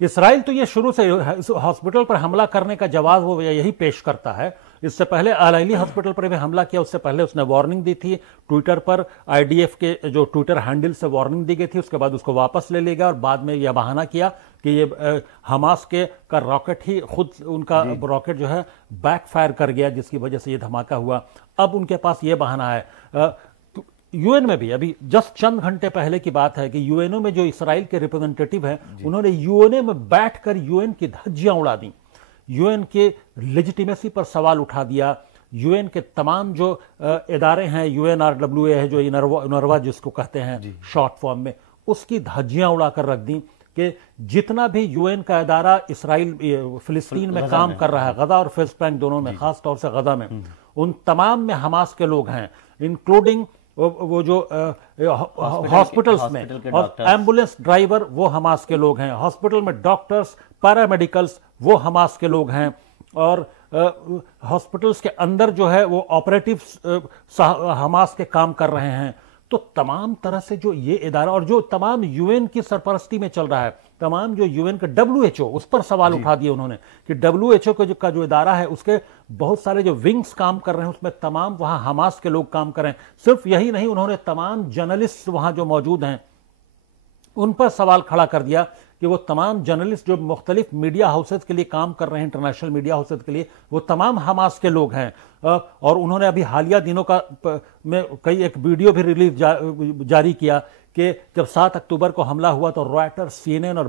اسرائیل تو یہ شروع سے ہاسپٹل پر حملہ کرنے کا جواز وہ یہی پیش کرتا ہے. اس سے پہلے العلی ہاسپٹل پر بھی حملہ کیا, اس سے پہلے اس نے وارننگ دی تھی ٹویٹر پر, آئی ڈی ایف کے جو ٹویٹر ہینڈل سے وارننگ دی گئی تھی, اس کے بعد اس کو واپس لے لے گیا اور بعد میں یہ بہانہ کیا کہ یہ حماس کا راکٹ ہی خود ان کا راکٹ جو ہے بیک فائر کر گیا جس کی وجہ سے یہ دھماکہ ہوا. اب ان کے پاس یہ بہانہ ہے. یو این میں بھی ابھی جسٹ چند گھنٹے پہلے کی بات ہے کہ یو این او میں جو اسرائیل کے ریپرزنٹیٹیو ہیں انہوں نے یو این اے میں بیٹھ کر یو این کی دھجیاں اڑا دیں, یو این کے لیجیٹیمیسی پر سوال اٹھا دیا. یو این کے تمام جو ادارے ہیں, U N R W A ہے جو انروا جس کو کہتے ہیں شارٹ فارم میں, اس کی دھجیاں اڑا کر رکھ دیں کہ جتنا بھی یو این کا ادارہ اسرائیل فلسطین میں کام کر رہا ہے, غزہ اور ویسٹ بینک دونوں میں, خاص طور سے غزہ میں, ان تمام میں حماس کے لوگ ہیں, انکلوڈنگ وہ جو ہاسپٹلز میں ایمبولینس ڈرائیور وہ حماس کے لوگ ہیں, ہاسپٹل میں ڈاکٹرز پیرامیڈیکلز وہ حماس کے لوگ ہیں, اور ہاسپٹلز کے اندر جو ہے وہ آپریٹیو حماس کے کام کر رہے ہیں. تو تمام طرح سے جو یہ ادارہ اور جو تمام یو این کی سرپرستی میں چل رہا ہے, تمام جو یو این کا ڈبلیو ایچ او, اس پر سوال اٹھا دیے انہوں نے کہ ڈبلیو ایچ او کا جو ادارہ ہے اس کے بہت سارے جو ونگز کام کر رہے ہیں اس میں تمام وہاں حماس کے لوگ کام کر رہے ہیں. صرف یہی نہیں, انہوں نے تمام جرنلسٹ وہاں جو موجود ہیں ان پر سوال کھڑا کر دیا کہ وہ تمام جرنلسٹ جو مختلف میڈیا ہاؤسز کے لیے کام کر رہے ہیں, انٹرنیشنل میڈیا ہاؤسز کے لیے, وہ تمام حماس کے لوگ ہیں. اور انہوں نے ابھی حالیہ دنوں میں کئی ایک ویڈیو بھی ریلیز جاری کیا کہ جب 7 اکتوبر کو حملہ ہوا تو رائٹر, سی این این اور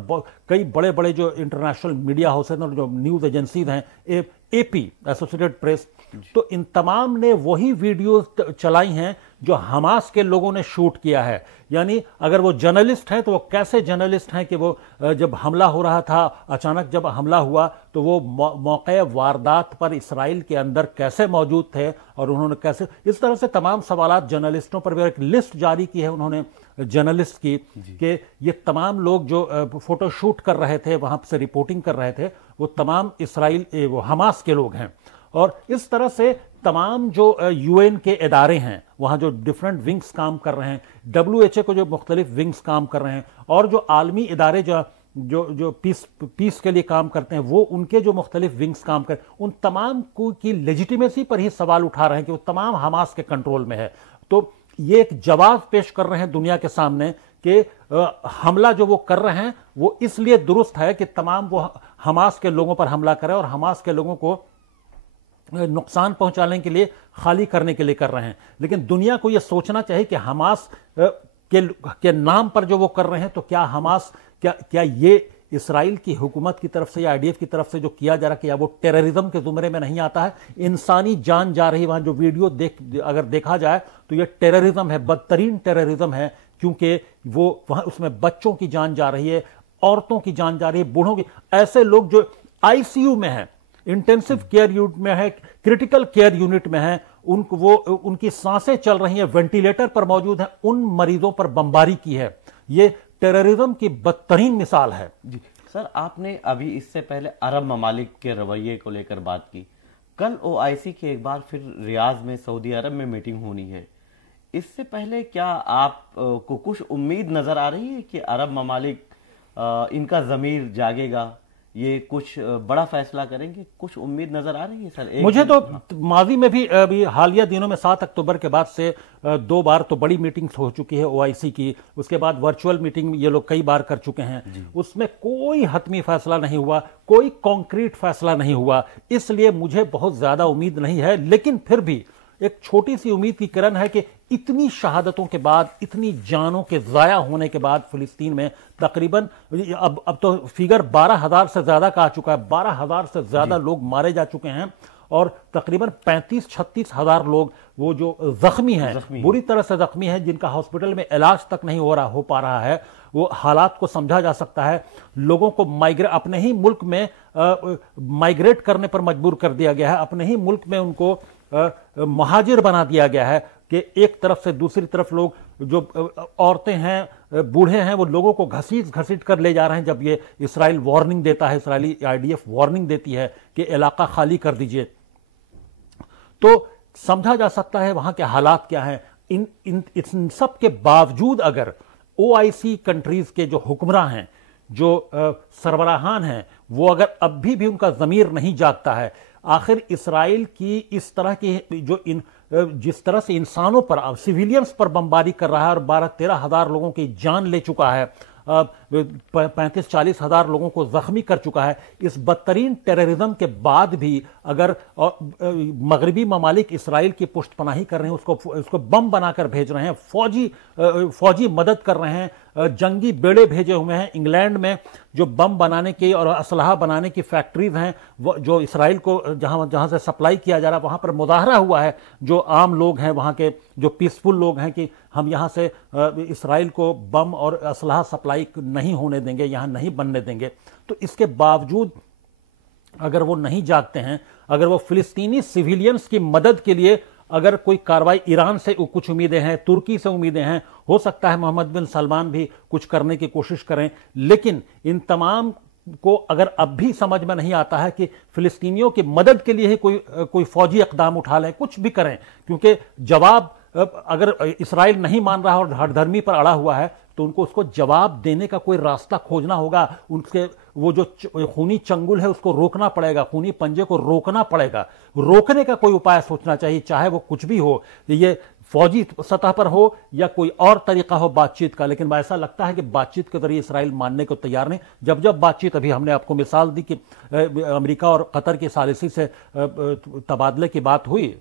کئی بڑے بڑے جو انٹرنیشنل میڈیا ہاؤسز اور جو نیوز ایجنسیز ہیں, اے پی ایسوسیٹڈ پریس, تو ان تمام نے وہی ویڈیوز چلائی ہیں جو حماس کے لوگوں نے شوٹ کیا ہے. یعنی اگر وہ جرنلسٹ ہیں تو وہ کیسے جرنلسٹ ہیں کہ وہ جب حملہ ہو رہا تھا, اچانک جب حملہ ہوا تو وہ موقع واردات پر اسرائیل کے اندر کیسے موجود تھے, اور انہوں نے کیسے, اس طرح سے تمام سوالات جرنلسٹوں پر بھی ایک لسٹ جاری کی ہے انہوں نے جرنلسٹ کی کہ یہ تمام لوگ جو فوٹو شوٹ کر رہے تھے, وہاں سے رپورٹنگ کر رہے تھے, وہ تمام اسرائیل وہ حماس کے لوگ ہیں. اور اس طرح سے تمام جو یو این کے ادارے ہیں وہاں جو ڈفرنٹ ونگز کام کر رہے ہیں, ڈبلیو ایچ اے کو جو مختلف ونگز کام کر رہے ہیں, اور جو عالمی ادارے جو پیس کے لیے کام کرتے ہیں وہ ان کے جو مختلف ونگز کام کریں, ان تمام کی لیجیٹیمیسی پر ہی سوال اٹھا رہے ہیں کہ وہ تمام حماس کے کنٹرول میں ہے. تو یہ ایک جواب پیش کر رہے ہیں دنیا کے سامنے کہ حملہ جو وہ کر رہے ہیں وہ اس لیے درست ہے کہ تمام وہ حماس کے لوگوں پر حملہ کرے اور حماس کے لوگوں کو نقصان پہنچانے کے لیے, خالی کرنے کے لیے کر رہے ہیں. لیکن دنیا کو یہ سوچنا چاہیے کہ حماس کے نام پر جو وہ کر رہے ہیں, تو کیا حماس کیا یہ اسرائیل کی حکومت کی طرف سے یا آئی ڈی ایف کی طرف سے جو کیا جا رہا ہے کیا وہ ٹیررزم کے زمرے میں نہیں آتا ہے؟ انسانی جان جا رہی, وہاں جو ویڈیو اگر دیکھا جائے تو یہ ٹیررزم ہے, بدترین ٹیررزم ہے, کیونکہ وہ وہاں اس میں بچوں کی جان جا رہی ہے, عورتوں کی جان جا رہی ہے, بوڑھوں کی, ایسے لوگ جو آئی سی یو میں ہیں, انٹینسو کیئر یونٹ میں ہے, کریٹیکل کیئر یونٹ میں ہیں, ان کی سانسیں چل رہی ہیں, وینٹیلیٹر پر موجود ہیں, ان مریضوں پر بمباری کی ہے. یہ ٹیررزم کی بدترین مثال ہے. جی سر, آپ نے ابھی اس سے پہلے عرب ممالک کے رویے کو لے کر بات کی. کل او آئی سی کی ایک بار پھر ریاض میں سعودی عرب میں میٹنگ ہونی ہے. اس سے پہلے کیا آپ کو کچھ امید نظر آ رہی ہے کہ عرب ممالک ان کا ضمیر جاگے گا, یہ کچھ بڑا فیصلہ کریں گے؟ کچھ امید نظر آ رہی ہے سر؟ مجھے تو ماضی میں بھی ابھی حالیہ دنوں میں 7 اکتوبر کے بعد سے 2 بار تو بڑی میٹنگز ہو چکی ہے او آئی سی کی, اس کے بعد ورچوئل میٹنگ یہ لوگ کئی بار کر چکے ہیں. اس میں کوئی حتمی فیصلہ نہیں ہوا, کوئی کانکریٹ فیصلہ نہیں ہوا, اس لیے مجھے بہت زیادہ امید نہیں ہے. لیکن پھر بھی ایک چھوٹی سی امید کی کرن ہے کہ اتنی شہادتوں کے بعد, اتنی جانوں کے ضائع ہونے کے بعد فلسطین میں تقریباً اب تو فیگر 12,000 سے زیادہ کا آ چکا ہے, 12,000 سے زیادہ لوگ مارے جا چکے ہیں, اور تقریباً 35-36 ہزار لوگ وہ جو زخمی ہیں, بری طرح سے زخمی ہیں, جن کا ہاسپٹل میں علاج تک نہیں ہو پا رہا ہے. وہ حالات کو سمجھا جا سکتا ہے. لوگوں کو اپنے ہی ملک میں مائگریٹ کرنے پر مجبور کر دیا گیا ہے, اپنے ہی ملک میں ان کو مہاجر بنا دیا گیا ہے کہ ایک طرف سے دوسری طرف لوگ جو عورتیں ہیں, بوڑھے ہیں, وہ لوگوں کو گھسیٹ کر لے جا رہے ہیں. جب یہ اسرائیل وارننگ دیتا ہے, اسرائیلی آئی ڈی ایف وارننگ دیتی ہے کہ علاقہ خالی کر دیجئے, تو سمجھا جا سکتا ہے وہاں کے حالات کیا ہیں. ان سب کے باوجود اگر او آئی سی کنٹریز کے جو حکمراں ہیں جو سربراہان ہیں وہ اگر اب بھی ان کا ضمیر نہیں جاگتا ہے، آخر اسرائیل کی اس طرح کی جس طرح سے انسانوں پر سویلینز پر بمباری کر رہا ہے اور 12-13 ہزار لوگوں کی جان لے چکا ہے، 35-40 ہزار لوگوں کو زخمی کر چکا ہے، اس بدترین ٹیررزم کے بعد بھی اگر مغربی ممالک اسرائیل کی پشت پناہی کر رہے ہیں، اس کو بم بنا کر بھیج رہے ہیں، فوجی مدد کر رہے ہیں، جنگی بیڑے بھیجے ہوئے ہیں۔ انگلینڈ میں جو بم بنانے کی اور اسلحہ بنانے کی فیکٹریز ہیں جو اسرائیل کو جہاں سے سپلائی کیا جا رہا ہے، وہاں پر مظاہرہ ہوا ہے، جو عام لوگ ہیں وہاں کے جو پیسفل لوگ ہیں کہ ہم یہاں سے اسرائیل کو بم اور اسلحہ سپلائی نہیں ہونے دیں گے، یہاں نہیں بننے دیں گے۔ تو اس کے باوجود اگر وہ نہیں جاگتے ہیں، اگر وہ فلسطینی سیویلینز کی مدد کے لیے اگر کوئی کارروائی، ایران سے کچھ امیدیں ہیں، ترکی سے امیدیں ہیں، ہو سکتا ہے محمد بن سلمان بھی کچھ کرنے کی کوشش کریں، لیکن ان تمام کو اگر اب بھی سمجھ میں نہیں آتا ہے کہ فلسطینیوں کی مدد کے لیے ہی کوئی فوجی اقدام اٹھا لیں، کچھ بھی کریں، کیونکہ جواب اگر اسرائیل نہیں مان رہا اور ہر دھرمی پر اڑا ہوا ہے تو ان کو اس کو جواب دینے کا کوئی راستہ کھوجنا ہوگا، ان کے وہ جو خونی چنگل ہے اس کو روکنا پڑے گا، خونی پنجے کو روکنا پڑے گا، روکنے کا کوئی اپائے سوچنا چاہیے، چاہے وہ کچھ بھی ہو، یہ فوجی سطح پر ہو یا کوئی اور طریقہ ہو بات چیت کا۔ لیکن ایسا لگتا ہے کہ بات چیت کے ذریعے اسرائیل ماننے کو تیار نہیں۔ جب بات چیت، ابھی ہم نے آپ کو مثال دی کہ امریکہ اور قطر کی ثالثی سے تبادلے کی بات ہوئی،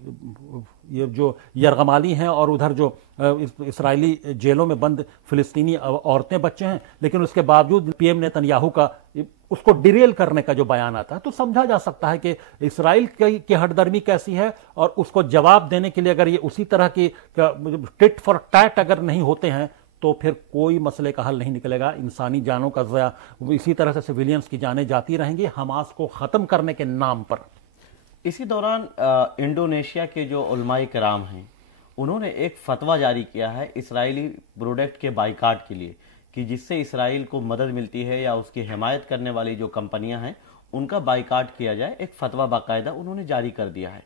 یہ جو یرغمالی ہیں اور ادھر جو اسرائیلی جیلوں میں بند فلسطینی عورتیں بچے ہیں، لیکن اس کے باوجود پی ایم نیتنیاہو کا اس کو ڈیریل کرنے کا جو بیان آتا ہے، تو سمجھا جا سکتا ہے کہ اسرائیل کی ہٹ درمی کیسی ہے، اور اس کو جواب دینے کے لیے اگر یہ اسی طرح کی ٹٹ فار ٹیٹ اگر نہیں ہوتے ہیں تو پھر کوئی مسئلے کا حل نہیں نکلے گا۔ انسانی جانوں کا ضیاع اسی طرح سے سویلینز کی جانیں جاتی رہیں گی حماس کو ختم کرنے کے نام پر۔ اسی دوران انڈونیشیا کے جو علماء کرام ہیں انہوں نے ایک فتویٰ جاری کیا ہے اسرائیلی پروڈکٹ کے بائیکاٹ کے لیے، کہ جس سے اسرائیل کو مدد ملتی ہے یا اس کی حمایت کرنے والی جو کمپنیاں ہیں ان کا بائیکاٹ کیا جائے۔ ایک فتویٰ باقاعدہ انہوں نے جاری کر دیا ہے۔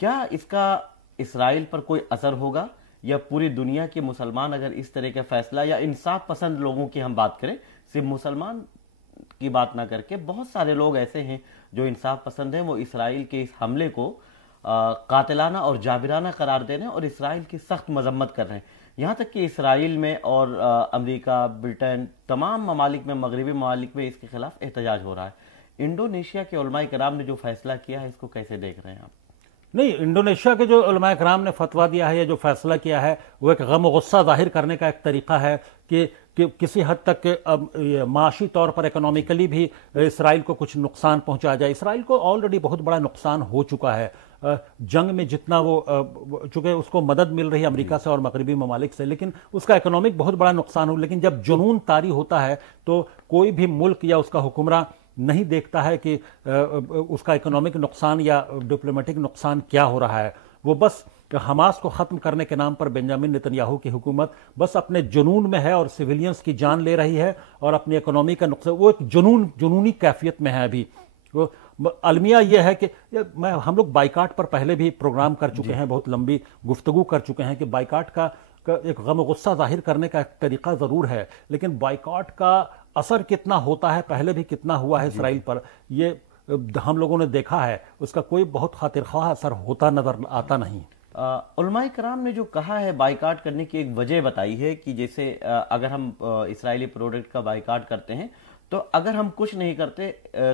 کیا اس کا اسرائیل پر کوئی اثر ہوگا، یا پوری دنیا کے مسلمان اگر اس طرح کا فیصلہ، یا انصاف پسند لوگوں کی ہم بات کریں، صرف مسلمان کی بات نہ کر کے بہت سارے لوگ ایسے ہیں جو انصاف پسند ہیں، وہ اسرائیل کے اس حملے کو قاتلانہ اور جابرانہ قرار دے رہے ہیں اور اسرائیل کی سخت مذمت کر رہے ہیں، یہاں تک کہ اسرائیل میں اور امریکہ، برطن، تمام ممالک میں، مغربی ممالک میں اس کے خلاف احتجاج ہو رہا ہے۔ انڈونیشیا کے علماء کرام نے جو فیصلہ کیا ہے اس کو کیسے دیکھ رہے ہیں آپ؟ نہیں، انڈونیشیا کے جو علماء کرام نے فتویٰ دیا ہے یا جو فیصلہ کیا ہے وہ ایک غم و غصہ ظاہر کرنے کا ایک طریقہ ہے کہ کسی حد تک معاشی طور پر اکنامیکلی بھی اسرائیل کو کچھ نقصان پہنچا جائے۔ اسرائیل کو آلریڈی بہت بڑا نقصان ہو چکا ہے جنگ میں، جتنا وہ چونکہ اس کو مدد مل رہی ہے امریکہ سے اور مغربی ممالک سے، لیکن اس کا اکنامک بہت بڑا نقصان ہو۔ لیکن جب جنون طاری ہوتا ہے تو کوئی بھی ملک یا اس کا حکمراں نہیں دیکھتا ہے کہ اس کا اکنامک نقصان یا ڈپلومیٹک نقصان کیا ہو رہا ہے، وہ بس حماس کو ختم کرنے کے نام پر بنیامین نتنیاہو کی حکومت بس اپنے جنون میں ہے اور سویلینز کی جان لے رہی ہے اور اپنی اکنامی کا نقصان، وہ ایک جنونی کیفیت میں ہے ابھی۔ المیہ یہ ہے کہ ہم لوگ بائیکاٹ پر پہلے بھی پروگرام کر چکے ہیں، بہت لمبی گفتگو کر چکے ہیں کہ بائیکاٹ کا ایک غم و غصہ ظاہر کرنے کا ایک طریقہ ضرور ہے، لیکن بائیکاٹ کا اثر کتنا ہوتا ہے، پہلے بھی کتنا ہوا ہے اسرائیل پر، یہ ہم لوگوں نے دیکھا ہے، اس کا کوئی بہت خاطر خواہ اثر ہوتا نظر آتا نہیں۔ علماء کرام نے جو کہا ہے بائیکاٹ کرنے کی ایک وجہ بتائی ہے کہ جیسے اگر ہم اسرائیلی پروڈکٹ کا بائیکاٹ کرتے ہیں تو اگر ہم کچھ نہیں کرتے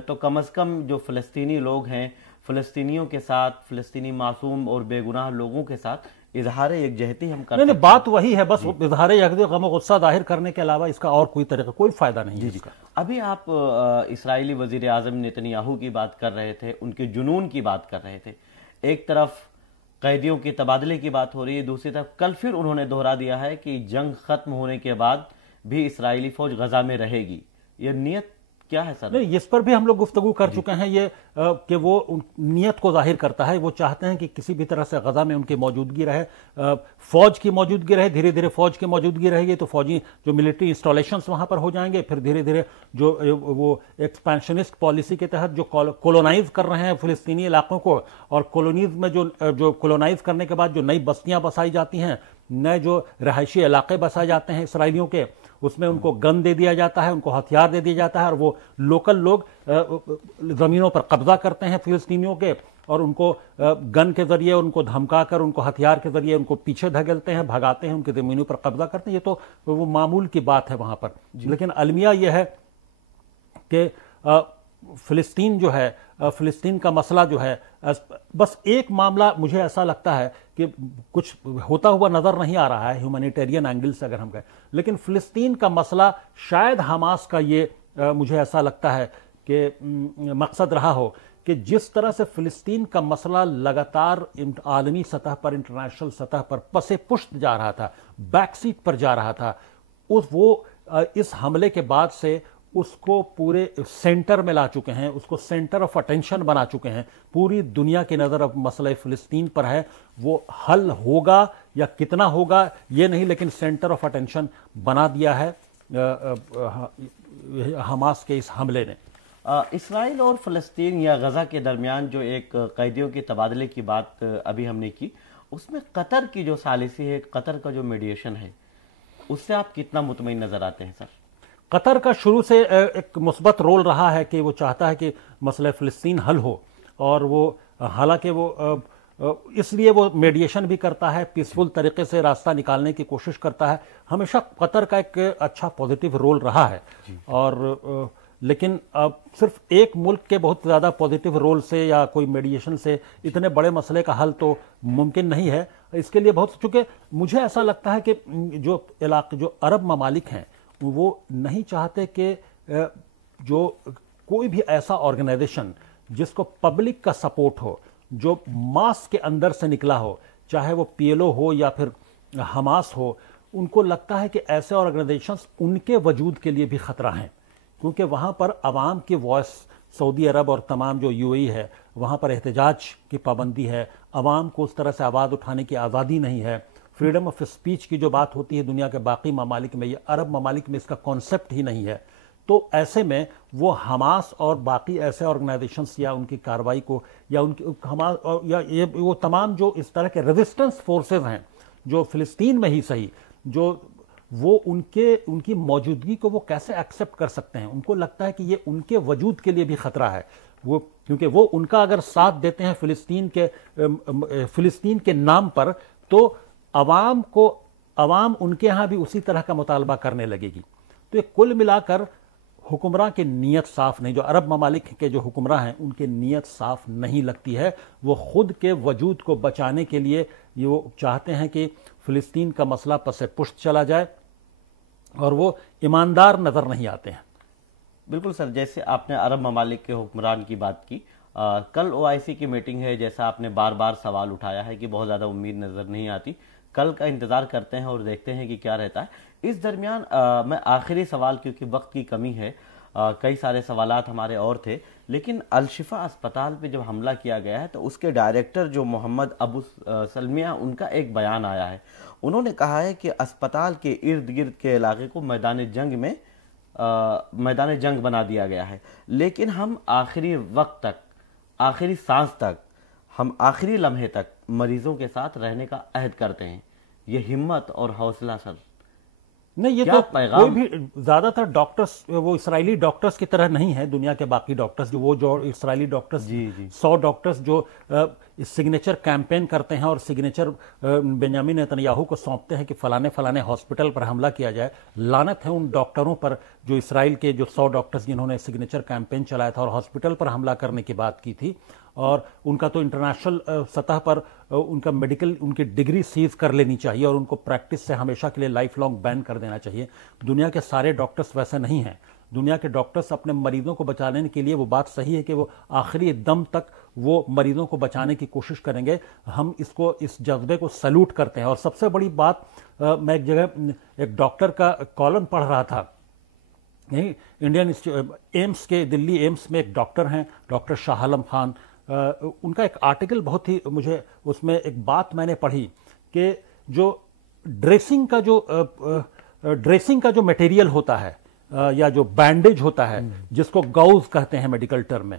تو کم از کم جو فلسطینی لوگ ہیں، فلسطینیوں کے ساتھ، فلسطینی معصوم اور بے گناہ لوگوں کے ساتھ اظہار یکجہتی ہم کرتے ہیں۔ نہیں، بات وہی ہے، بس اظہار یکجہتی، غم و غصہ ظاہر کرنے کے علاوہ اس کا اور کوئی طریقہ، کوئی فائدہ نہیں ہے اس کا۔ ابھی آپ اسرائیلی وزیر اعظم نیتنیاہو کی بات کر رہے تھے، ان کے جنون کی بات کر رہے تھے، ایک طرف قیدیوں کے تبادلے کی بات ہو رہی ہے، دوسری طرف کل پھر انہوں نے دہرا دیا ہے کہ جنگ ختم ہونے کے بعد بھی اسرائیلی فوج غزہ میں رہے گی۔ یہ نیت کیا ہے سر؟ نہیں، اس پر بھی ہم لوگ گفتگو کر چکے ہیں، یہ کہ وہ نیت کو ظاہر کرتا ہے، وہ چاہتے ہیں کہ کسی بھی طرح سے غزہ میں ان کی موجودگی رہے، فوج کی موجودگی رہے، دھیرے دھیرے فوج کی موجودگی رہے گی تو فوجی جو ملٹری انسٹالیشنز وہاں پر ہو جائیں گے، پھر دھیرے دھیرے جو وہ ایکسپینشنسٹ پالیسی کے تحت جو کولونائز کر رہے ہیں فلسطینی علاقوں کو، اور کولونیز میں جو کولونائز کرنے کے بعد جو نئی بستیاں بسائی جاتی ہیں، نئے جو رہائشی علاقے بسائے جاتے ہیں اسرائیلیوں کے، اس میں ان کو گن دے دیا جاتا ہے, ان کو ہتھیار دے دیا جاتا ہے, اور وہ لوکل لوگ زمینوں پر قبضہ کرتے ہیں فلسطینیوں کے, اور ان کو گن کے ذریعے ان کو دھمکا کر, ان کو ہتھیار کے ذریعے ان کو پیچھے دھکیلتے ہیں, بھگاتے ہیں, ان کی زمینوں پر قبضہ کرتے ہیں. یہ تو وہ معمول کی بات ہے وہاں پر. لیکن المیہ یہ ہے کہ فلسطین جو ہے, فلسطین کا مسئلہ جو ہے, بس ایک معاملہ مجھے ایسا لگتا ہے کہ کچھ ہوتا ہوا نظر نہیں آ رہا ہے ہیومینیٹیرین اینگل سے اگر ہم کہیں, لیکن فلسطین کا مسئلہ شاید حماس کا یہ مجھے ایسا لگتا ہے کہ مقصد رہا ہو کہ جس طرح سے فلسطین کا مسئلہ لگاتار عالمی سطح پر, انٹرنیشنل سطح پر پس پشت جا رہا تھا, بیک سیٹ پر جا رہا تھا, وہ اس حملے کے بعد سے اس کو پورے سینٹر میں لا چکے ہیں, اس کو سینٹر آف اٹینشن بنا چکے ہیں. پوری دنیا کی نظر اب مسئلہ فلسطین پر ہے. وہ حل ہوگا یا کتنا ہوگا یہ نہیں, لیکن سینٹر آف اٹینشن بنا دیا ہے حماس کے اس حملے نے. اسرائیل اور فلسطین یا غزہ کے درمیان جو ایک قیدیوں کے تبادلے کی بات ابھی ہم نے کی, اس میں قطر کی جو ثالثی ہے, قطر کا جو میڈیشن ہے, اس سے آپ کتنا مطمئن نظر آتے ہیں سر؟ قطر کا شروع سے ایک مثبت رول رہا ہے کہ وہ چاہتا ہے کہ مسئلہ فلسطین حل ہو, اور وہ حالانکہ وہ اس لیے وہ میڈیشن بھی کرتا ہے, پیسفل طریقے سے راستہ نکالنے کی کوشش کرتا ہے. ہمیشہ قطر کا ایک اچھا پوزیٹیو رول رہا ہے, اور لیکن صرف ایک ملک کے بہت زیادہ پوزیٹیو رول سے یا کوئی میڈیشن سے اتنے بڑے مسئلے کا حل تو ممکن نہیں ہے. اس کے لیے بہت, چونکہ مجھے ایسا لگتا ہے کہ جو عرب ممالک ہیں وہ نہیں چاہتے کہ جو کوئی بھی ایسا آرگنائزیشن جس کو پبلک کا سپورٹ ہو, جو ماس کے اندر سے نکلا ہو, چاہے وہ پی ایل او ہو یا پھر حماس ہو, ان کو لگتا ہے کہ ایسے آرگنائزیشنز ان کے وجود کے لیے بھی خطرہ ہیں, کیونکہ وہاں پر عوام کی وائس, سعودی عرب اور تمام جو یو اے ای ہے وہاں پر احتجاج کی پابندی ہے, عوام کو اس طرح سے آواز اٹھانے کی آزادی نہیں ہے. فریڈم آف اسپیچ کی جو بات ہوتی ہے دنیا کے باقی ممالک میں, یہ عرب ممالک میں اس کا کانسیپٹ ہی نہیں ہے. تو ایسے میں وہ حماس اور باقی ایسے آرگنائزیشنز یا ان کی کارروائی کو یا ان کی یا وہ تمام جو اس طرح کے ریزسٹنس فورسز ہیں جو فلسطین میں ہی صحیح, جو وہ ان کی موجودگی کو وہ کیسے ایکسیپٹ کر سکتے ہیں. ان کو لگتا ہے کہ یہ ان کے وجود کے لیے بھی خطرہ ہے, وہ کیونکہ وہ ان کا اگر ساتھ دیتے ہیں فلسطین کے نام پر, تو عوام ان کے ہاں بھی اسی طرح کا مطالبہ کرنے لگے گی. تو یہ کل ملا کر حکمراں کی نیت صاف نہیں, جو عرب ممالک کے جو حکمراں ہیں ان کی نیت صاف نہیں لگتی ہے. وہ خود کے وجود کو بچانے کے لیے یہ وہ چاہتے ہیں کہ فلسطین کا مسئلہ پس پشت چلا جائے, اور وہ ایماندار نظر نہیں آتے ہیں. بالکل سر, جیسے آپ نے عرب ممالک کے حکمران کی بات کی, کل OIC کی میٹنگ ہے, جیسا آپ نے بار بار سوال اٹھایا ہے کہ بہت زیادہ امید نظر نہیں آتی, کل کا انتظار کرتے ہیں اور دیکھتے ہیں کہ کیا رہتا ہے. اس درمیان میں آخری سوال, کیونکہ وقت کی کمی ہے, کئی سارے سوالات ہمارے اور تھے, لیکن الشفا اسپتال پہ جب حملہ کیا گیا ہے تو اس کے ڈائریکٹر جو محمد ابو سلمیہ, ان کا ایک بیان آیا ہے. انہوں نے کہا ہے کہ اسپتال کے ارد گرد کے علاقے کو میدان جنگ بنا دیا گیا ہے, لیکن ہم آخری وقت تک, آخری سانس تک, ہم آخری لمحے تک مریضوں کے ساتھ رہنے کا عہد کرتے ہیں. یہ ہمت اور حوصلہ سر نہیں, یہ تو کوئی بھی زیادہ تر ڈاکٹرز وہ اسرائیلی ڈاکٹرز کی طرح نہیں ہے. دنیا کے باقی ڈاکٹرز جو اسرائیلی ڈاکٹرز 100 ڈاکٹرز جو سگنیچر کیمپین کرتے ہیں اور سگنیچر بنیامین نیتنیاہو کو سونپتے ہیں کہ فلانے ہاسپٹل پر حملہ کیا جائے. لعنت ہے ان ڈاکٹروں پر جو اسرائیل کے جو 100 ڈاکٹرز جنہوں نے سگنیچر کیمپین چلایا تھا اور ہاسپٹل پر حملہ کرنے کی بات کی تھی, اور ان کا تو انٹرنیشنل سطح پر ان کا میڈیکل, ان کی ڈگری سیز کر لینی چاہیے اور ان کو پریکٹس سے ہمیشہ کے لیے لائف لانگ بین کر دینا چاہیے. دنیا کے سارے ڈاکٹرز ویسے نہیں ہیں. دنیا کے ڈاکٹرز اپنے مریضوں کو بچانے کے لیے, وہ بات صحیح ہے کہ وہ آخری دم تک وہ مریضوں کو بچانے کی کوشش کریں گے. ہم اس جذبے کو سلوٹ کرتے ہیں. اور سب سے بڑی بات, میں ایک جگہ ایک ڈاکٹر کا کالم پڑھ رہا تھا, انڈین ایمس کے, دلی ایمس میں ایک ڈاکٹر ہیں, ڈاکٹر شاہ عالم خان. ان کا ایک آرٹیکل بہت ہی, مجھے اس میں ایک بات میں نے پڑھی کہ جو ڈریسنگ کا جو میٹیریل ہوتا ہے یا جو بینڈیج ہوتا ہے, جس کو گاؤز کہتے ہیں میڈیکل ٹرم میں,